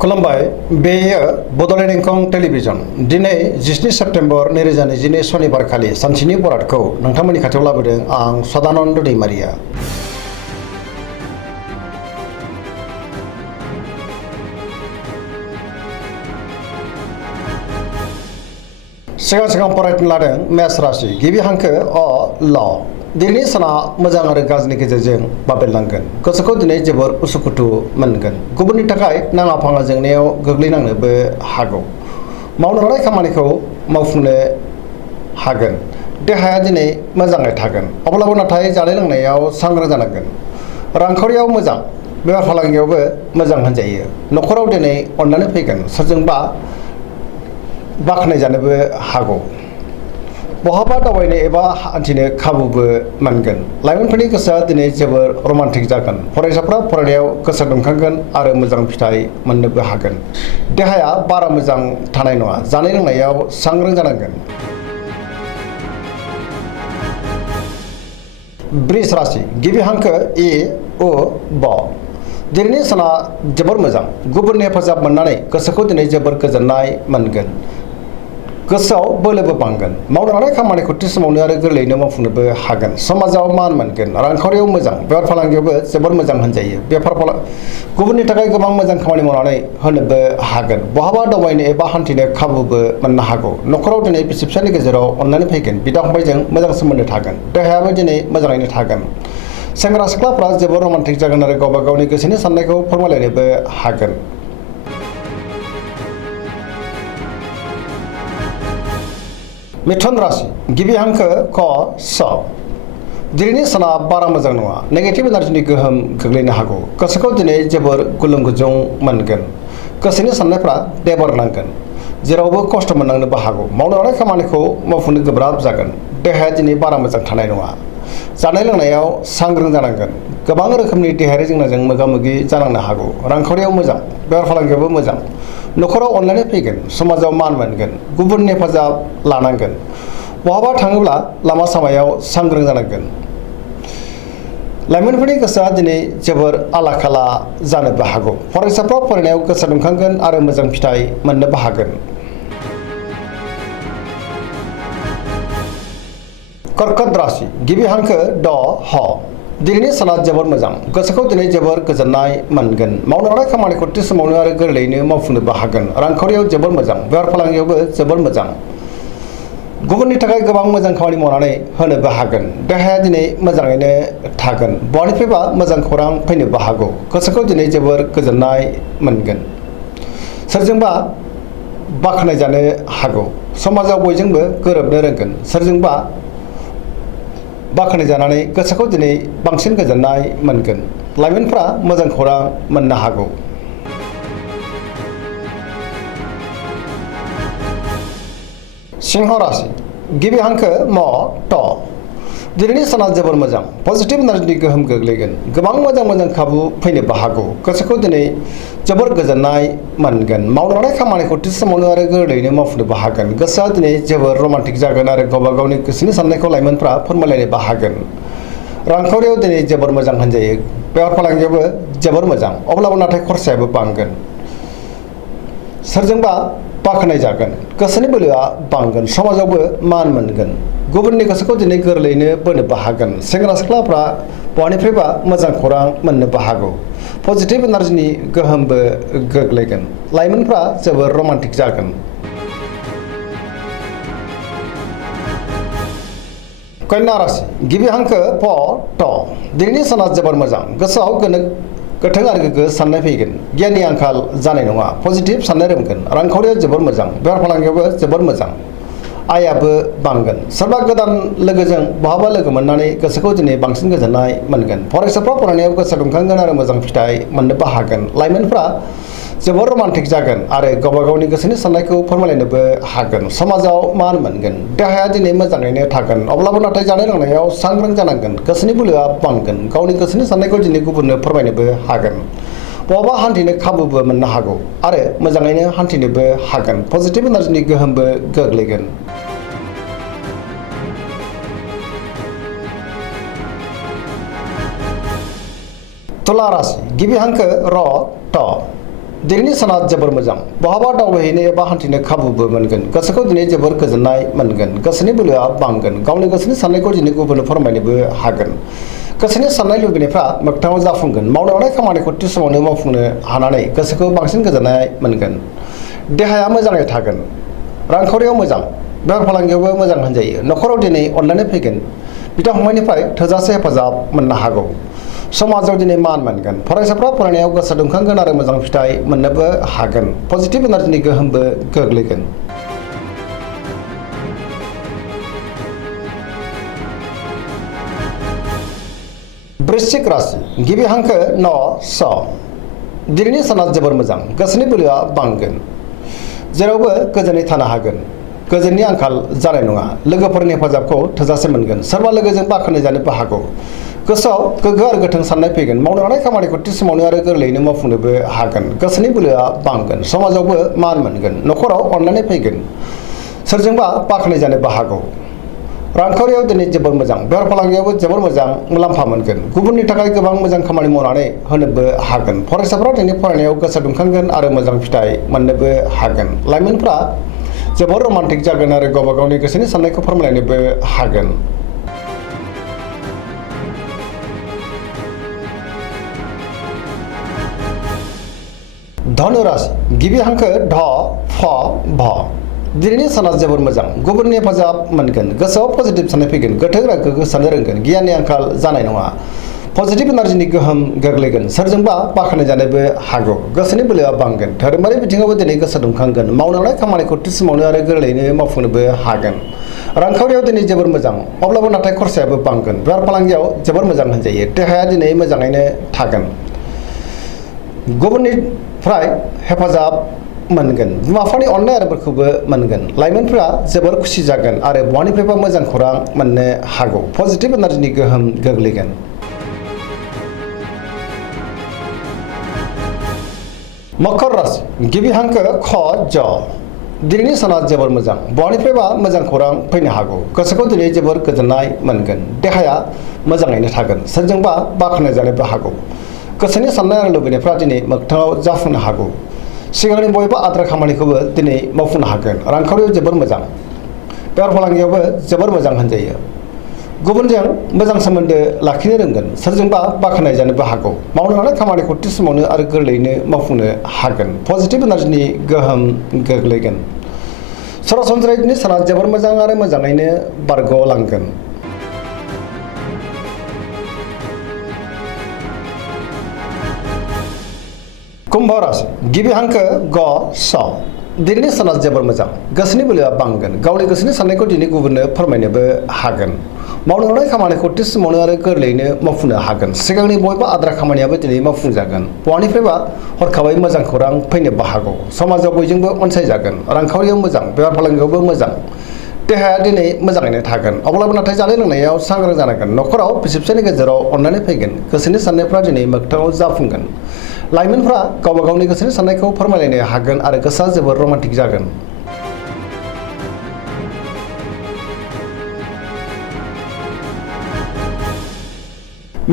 खुलुमबाय बेयो बड'लेण्ड इंखं टेलिभिजन दिनै 17 सेप्तेम्बर 2022 शनिबार खालि सानसेनि बरादखौ नोंथांमोननि खाथियाव लाबोदों आं सदानन्द दैमारिया। सिगां फरायनो लादों मेष राशि गिबि हांखो अ ल दिनैनि साना मोजां आरो गाज्रिनि गेजेरजों बाबेरलांगोन। गोसोखौ दिनै जोबोर उसुखुथु मोनगोन। गुबुननि थाखाय नाङा फाङा जेंनायाव गोग्लैनांनोबो हागौ। मावनो लानाय खामानिखौ मावफुंनो हागोन। देहाया दिनै मोजाङै थागोन। अब्लाबो नाथाय जानाय लोंनायाव सांग्रां जानांगोन। रांखावरियाव मोजां, बेफार फालांगियावबो मोजां होनजायो। न'खराव दिनै अननानै फैगोन। सोरजोंबा बाख्नायजानोबो हागौ। बहाबा दावबायनो एबा हान्थिनो खाबुबो मोनगोन। लाइमोनफोरनि गोसोआ दिनै जोबोर रमान्टिक जागोन। फरायसाफ्रा फरायनायाव गोसो दुंखांगोन आरो मोजां फिथाइ मोननोबो हागोन। देहाया बारा मोजां थानाय नङा। जानाय लोंनायाव सांग्रां जानांगोन। वृष राशि गिबि हांखो इ उ ब दिनैनि साना जोबोर मोजां। गुबुननि हेफाजाब मोननानै गोसोखौ दिनै जोबोर गोजोननाय मोनगोन। गोसोआव बोलोबो बांगोन। मावनो लानाय खामानिखौ थि समावनो आरो गोरलैयैनो मावफुंनोबो हागोन। समाजाव मान मोनगोन। रांखावरियाव मोजां, बेफार फालांगियावबो जोबोर मोजां होनजायो। गुबुननि थाखाय गोबां मोजां खामानि मावनानै होनोबो हागोन। बहाबा दावबायनो एबा हान्थिनो खाबुबो मोननो हागौ। न'खराव दिनै बिसि फिसायनि गेजेराव अननानै फैगोन। बिदा फंबायजों मोजां सोमोन्दो थागोन। देहायाबो दिनै मोजाङैनो थागोन। सेंग्रा सिख्लाफ्रा जोबोर रमान्टिक जागोन आरो गावबा गावनि गोसोनि साननायखौ फोरमायलायनोबो हागोन। मिथुन राशि गिबि हांखो क स दिनैनि साना बारा मोजां नङा। नेगेटिभ एनार्जिनि गोहोम गोग्लैनो हागौ। गोसोखौ दिनै जोबोर गुलुं गुजुं मोनगोन। गोसोनि साननायफ्रा देबार नांगोन। जेरावबो खस्थ' मोननांनोबो हागौ। मावनो लानाय खामानिखौ मावफुंनो गोब्राब जागोन। देहाया दिनै बारा मोजां थानाय नङा। जानाय लोंनायाव सांग्रां जानांगोन। गोबां रोखोमनि देहायारि जेंनाजों मोगा मोगि जानांनो हागौ। रांखावरियाव मोजां, बेफार फालांगियावबो मोजां। न'खराव अनलायनाय फैगोन। समाजाव मान मोनगोन। गुबुननि हेफाजाब लानांगोन। बहाबा थाङोब्ला लामा सामायाव सांग्रां जानांगोन। लाइमोनफोरनि गोसोआ दिनै जोबोर आला खाला जानोबो हागौ। फरायसाफ्रा फरायनायाव गोसो दुंखांगोन आरो मोजां फिथाइ मोननोबो हागोन। कर्कट राशि गिबि हांखो ड ह दिनैनि साना जोबोर मोजां। गोसोखौ दिनै जोबोर गोजोननाय मोनगोन। मावनो लानाय खामानिखौ थि समावनो आरो गोरलैयैनो मावफुंनोबो हागोन। रांखावरियाव जोबोर मोजां, बेफार फालांगियावबो जोबोर मोजां। गुबुननि थाखाय गोबां मोजां खामानि मावनानै होनोबो हागोन। देहाया दिनै मोजाङैनो थागोन। बहानिफ्रायबा मोजां खौरां फैनोबो हागौ। गोसोखौ दिनै जोबोर गोजोननाय मोनगोन। सोरजोंबा बाख्नायजानो हागौ। समाजाव बयजोंबो गोरोबनो रोंगोन। सोरजोंबा बाख्नायजानानै गोसोखौ दिनै बांसिन गोजोननाय मोनगोन। लाइमोनफ्रा मोजां खौरां मोननो हागौ। सिंह राशि गिबि हांखो म ट दिनैनि साना जोबोर मोजां। पजिटिभ एनार्जिनि गोहोम गोग्लैगोन। गोबां मोजां खाबु फैनोबो हागौ। गोसोखौ दिनै जोबोर गोजोननाय मोनगोन। मावनो लानाय खामानिखौ थि समावनो आरो गोरलैयैनो मावफुंनोबो हागोन। गोसोआ दिनै जोबोर रमान्टिक जागोन आरो गावबा गावनि गोसोनि साननायखौ लाइमोनफ्रा फोरमायलायनोबो हागोन। रांखावरियाव दिनै जोबोर मोजां होनजायो। बेफार फालांगियावबो जोबोर मोजां। अब्लाबो नाथाय खरसायाबो बांगोन। सोरजोंबा बाख्नायजागोन। गोसोनि बोलोआ बांगोन। समाजावबो मान मोनगोन। गुबुननि गोसोखौ दिनै गोरलैयैनो बोनोबो हागोन। सेंग्रा सिख्लाफ्रा बहानिफ्रायबा मोजां खौरां मोननोबो हागौ। पजिटिभ एनार्जिनि गोहोमबो गोग्लैगोन। लाइमोनफ्रा जोबोर रमान्टिक जागोन। कन्या राशि गिबि हांखो प ट दिनैनि साना जोबोर मोजां। गोसोआव गोथों आरो गोग्गो साननाय फैगोन। गियाननि आंखाल जानाय नङा। पजिटिभ साननो रोंगोन। रांखावरिया जोबोर मोजां। बेफार फालांगियावबो जोबोर मोजां। आयाबो बांगोन। सोरबा गोदान लोगोजों बहाबा लोगो मोननानै गोसोखौ दिनै बांसिन गोजोननाय मोनगोन। फरायसाफ्रा फरायनायाव गोसो दुंखांगोन आरो मोजां फिथाइ मोननोबो हागोन। लाइमोनफ्रा जोबोर रमान्टिक जागोन आरो गावबा गावनि गोसोनि साननायखौ फोरमायलायनोबो हागोन। समाजाव मान मोनगोन। देहाया दिनै मोजाङैनो थागोन। अब्लाबो नाथाय जानाय लोंनायाव सांग्रां जानांगोन। गोसोनि बोलोआ बांगोन। गावनि गोसोनि साननायखौ दिनै गुबुननो फोरमायनोबो हागोन। बहाबा हान्थिनो खाबुबो मोननो हागौ आरो मोजाङैनो हान्थिनोबो हागोन। पजिटिभ एनार्जिनि गोहोमबो गोग्लैगोन। तुला राशि गिबि हांखो र ट दिनैनि साना जोबोर मोजां बहाबा दावबायहैनो एबा हान्थिनो खाबुबो मोनगोन गोसोखौ दिनै जोबोर गोजोननाय मोनगोन गोसोनि बोलोआ बांगोन गावनि गोसोनि साननायखौ दिनै गुबुननो फोरमायनोबो हागोन गोसोनि साननाय लुबैनायफ्रा मोगथाङाव जाफुंगोन मावनो हानाय खामानिखौ थि समावनो मावफुंनो हानानै गोसोखौ बांसिन गोजोननाय मोनगोन देहाया मोजाङै थागोन रांखावरियाव मोजां बेफार फालांगियावबो मोजां होनजायो न'खराव दिनै अननानै फैगोन बिदा फंबायनिफ्राय थोजासे हेफाजाब मोननो हागौ समाजाव दिनै मान मोनगोन फरायसाफ्रा फरायनायाव गोसो दुंखांगोन आरो मोजां फिथाइ मोननोबो हागोन पजिटिभ एनार्जिनि गोहोमबो गोग्लैगोन वृश्चिक राशि गिबि हांखो न स दिनैनि साना जोबोर मोजां गोसोनि बोलोआ बांगोन जेरावबो गोजोनै थानो हागोन गोजोननि आंखाल जानाय नङा लोगोफोरनि हेफाजाबखौ थोजासे मोनगोन सोरबा लोगोजों बाख्नाय जानोबो हागौ गोसोआव गोग्गो आरो गोथों साननाय फैगोन मावनो हानाय खामानिखौ थि समावनो आरो गोरलैयैनो मावफुंनोबो हागोन गोसोनि बोलोआ बांगोन समाजावबो मान मोनगोन न'खराव अननानै फैगोन सोरजोंबा बाख्नाय जानोबो हागौ रांखावरियाव दिनै जोबोर मोजां बेफार फालांगियावबो जोबोर मोजां मुलाम्फा मोनगोन गुबुननि थाखाय गोबां मोजां खामानि मावनानै होनोबो हागोन फरायसाफ्रा दिनै फरायनायाव गोसो दुंखांगोन आरो मोजां फिथाइ मोननोबो हागोन लाइमोनफ्रा जोबोर रमान्टिक जागोन आरो गावबा गावनि गोसोनि साननायखौ फोरमायनोबो हागोन धनु राशि गिबि हांखो ध फ भ दिनैनि साना जोबोर मोजां गुबुननि हेफाजाब मोनगोन गोसोआव पजिटिभ साननाय फैगोन गोथौ आरो गोग्गो साननो रोंगोन गियाननि आंखाल जानाय नङा पजिटिभ एनार्जिनि गोहोम गोग्लैगोन सोरजोंबा बाख्नाय जानोबो हागौ गोसोनि बोलोआ बांगोन धोरोमारि बिथिङावबो दिनै गोसो दुंखांगोन मावनो हानाय खामानिखौ थि समावनो आरो गोरलैयैनो मावफुंनोबो हागोन रांखावरियाव दिनै जोबोर मोजां अब्लाबो नाथाय खरसायाबो बांगोन बेफार फालांगियाव जोबोर मोजां होनजायो देहाया दिनै मोजाङैनो थागोन गुबुननिफ्राय हेफाजाब मोनगोन बिमा बिफानि अननाय आरो बोरखौबो मोनगोन लाइमोनफोरा जोबोर खुसि जागोन आरो बहानिफ्रायबा मोजां खौरां मोननो हागौ पजिटिभ एनार्जिनि गोहोम गोग्लैगोन मकर राशि गिबि हांखो ख ज दिनैनि साना जोबोर मोजां बहानिफ्रायबा मोजां खौरां फैनो हागौ गोसोखौ दिनै जोबोर गोजोननाय मोनगोन देहाया मोजाङैनो थागोन सोरजोंबा बाख्नाय जानोबो हागौ गोसोनि साननाय आरो लुबैनायफ्रा दिनै मोगथाङाव जाफुंनो हागौ सिगांनि बयबो आद्रा खामानिखौबो दिनै मावफुंनो हागोन रांखावरियाव जोबोर मोजां बेफार फालांगियावबो जोबोर मोजां होनजायो गुबुनजों मोजां सोमोन्दो लाखिनो रोंगोन सोरजोंबा बाख्नाय जानोबो हागौ मावनो हानाय खामानिखौ थि समावनो आरो गोरलैयैनो मावफुंनो हागोन पजिटिभ एनार्जिनि गोहोम गोग्लैगोन सरासनस्रायै दिनै साना जोबोर मोजां आरो मोजाङैनो बारग'लांगोन कुम्भ राशि गिबि हांखो ग स दिनैनि साना जोबोर मोजां गोसोनि बोलोआ बांगोन गावनि गोसोनि साननायखौ दिनै गुबुननो फोरमायनोबो हागोन मावनो हानाय खामानिखौ थि समावनो आरो गोरलैयैनो मावफुंनो हागोन सिगांनि बयबो आद्रा खामानियाबो दिनै मावफुंजागोन बहानिफ्रायबा हरखाबै मोजां खौरां फैनोबो हागौ समाजाव बयजोंबो अनसायजागोन रांखावरियाव मोजां बेफार फालांगियावबो मोजां देहाया दिनै मोजाङैनो थागोन अब्लाबो नाथाय जानाय लोंनायाव सांग्रां जानांगोन न'खराव बिसि फिसायनि गेजेराव अननानै फैगोन गोसोनि साननायफ्रा दिनै मोगथाङाव जाफुंगोन लाइमोनफ्रा गावबा गावनि गोसोनि साननायखौ फोरमायलायनो हागोन आरो गोसोआ जोबोर रमान्टिक जागोन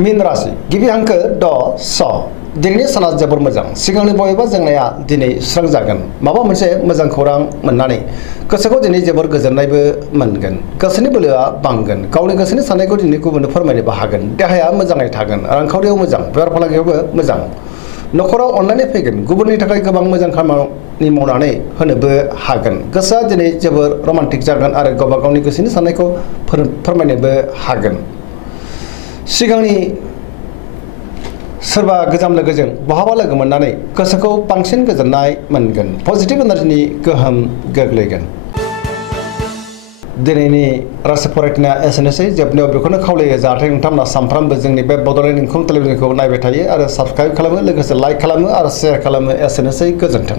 मीन राशि गिबि हांखो ड स दिनैनि साना जोबोर मोजां सिगांनि बबेबा जेंनाया दिनै सुस्रांजागोन माबा मोनसे मोजां खौरां मोननानै गोसोखौ दिनै जोबोर गोजोननायबो मोनगोन गोसोनि बोलोआ बांगोन गावनि गोसोनि साननायखौ दिनै गुबुननो फोरमायनोबो हागोन देहाया मोजाङै थागोन रांखावरियाव मोजां बेफार फालांगियावबो मोजां न'खराव अननानै फैगोन गुबुननि थाखाय गोबां मोजां खामानि मावनानै होनोबो हागोन गोसोआ दिनै जोबोर रमान्टिक जागोन आरो गावबा गावनि गोसोनि साननायखौ फोरमायनोबो हागोन सिगांनि सोरबा गोजाम लोगोजों बहाबा लोगो मोननानै गोसोखौ बांसिन गोजोननाय मोनगोन पजिटिभ एनार्जिनि गोहोम गोग्लैगोन दिनैनि राशि फरायनाया एसेनोसै जोबनायाव बेखौनो खावलायो जाहाथे नोंथांमोना सानफ्रामबो जोंनि बे बड'लेण्ड इंखं टेलिभिजनखौ नायबाय थायो आरो साबस्क्राइब खालामो लोगोसे लाइक खालामो आरो शेयार खालामो एसेनोसै गोजोन्थों।